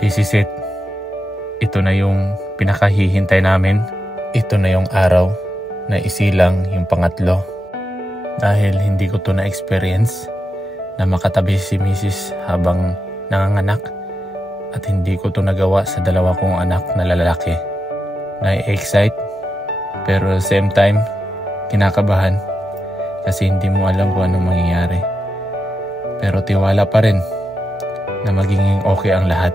This is it. Ito na yung pinakahihintay namin. Ito na yung araw na isilang yung pangatlo. Dahil hindi ko to na-experience na makatabi si Mrs. habang nanganganak. At hindi ko to nagawa sa dalawa kong anak na lalaki. Na-excite pero at the same time kinakabahan kasi hindi mo alam kung anong mangyayari. Pero tiwala pa rin na magiging okay ang lahat.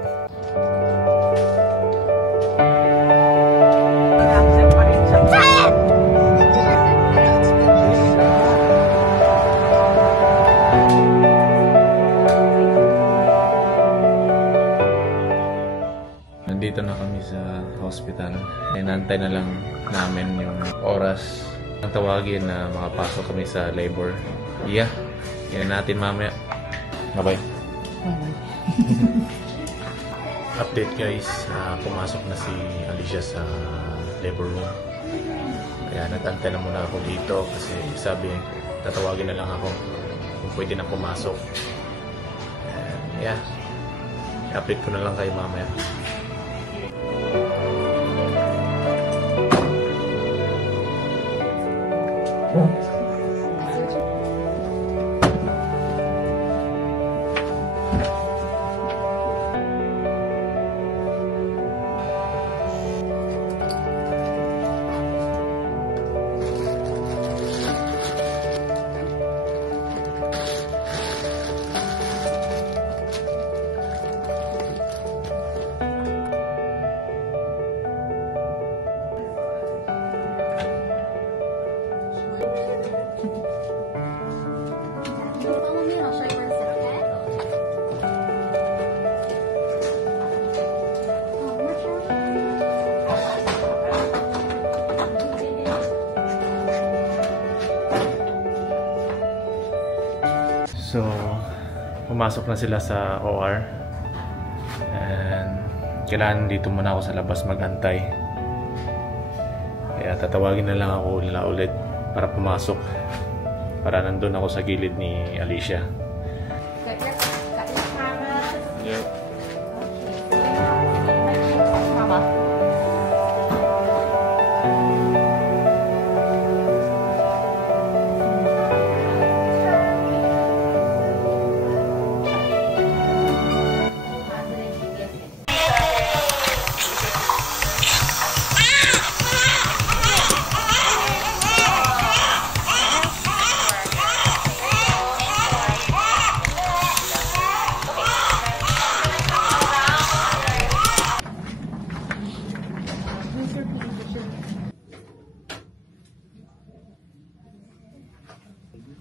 Nandito na kami sa hospital. Inantay na lang namin yung oras ang tawagin na makapasok kami sa labor. Yeah, yan natin mamaya. Bye-bye. Update guys, pumasok na si Alicia sa labor room. Kaya nag-antay na muna ako dito kasi sabi, tatawagin na lang ako kung pwede na pumasok. And yeah, update ko na lang kayo mamaya. So, pumasok na sila sa OR and kailangan dito muna ako sa labas mag-antay. Kaya tatawagin na lang ako nila ulit para pumasok, para nandun ako sa gilid ni Alicia. Yep.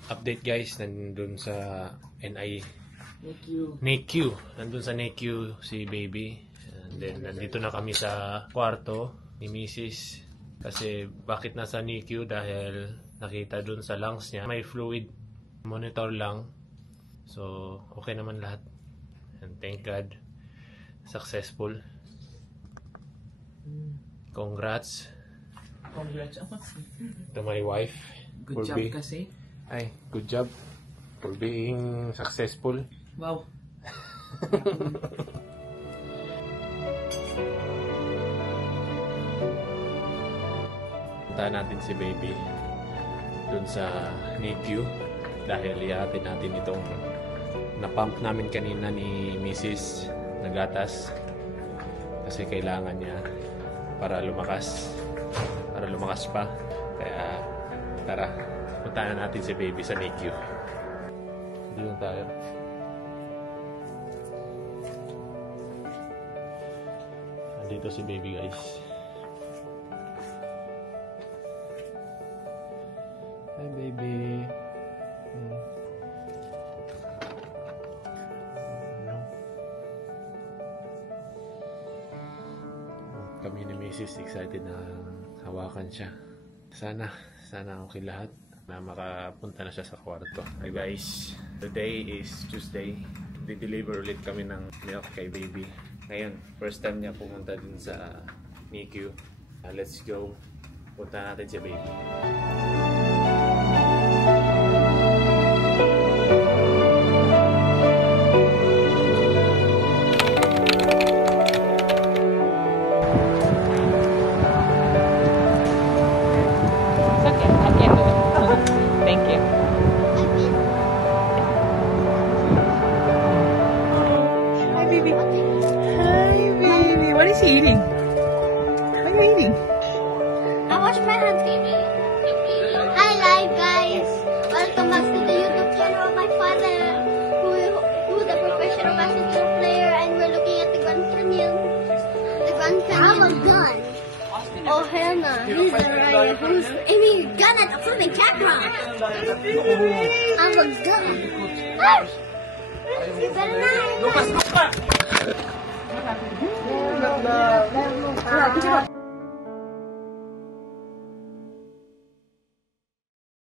Update guys, nandun sa NICU. Nandun sa NICU si baby. And then nandito na kami sa kwarto ni Mrs. Kasi bakit nasa NICU? Dahil nakita dun sa lungs niya may fluid. Monitor lang. So okay naman lahat. And thank God, successful. Congrats to my wife. Good job kasi. Ay, good job for being successful. Wow. Punta natin si baby dun sa NICU dahil ihatid natin itong na-pump namin kanina ni Mrs. na gatas kasi kailangan niya para lumakas pa. Kaya tara, puntahan natin si baby sa NICU. Doon tayo. Nandito si baby guys. Hi baby. Kami ni Mrs. excited na hawakan siya. Sana okay lahat na makapunta na siya sa kwarto. Hi guys, today is Tuesday. Di-deliver ulit kami ng milk kay baby. Ngayon, first time niya pumunta din sa NICU. Let's go. Punta natin si baby. Hannah. He's alright. Who's aiming a gun at the flipping camera? I'm a gun. You better not.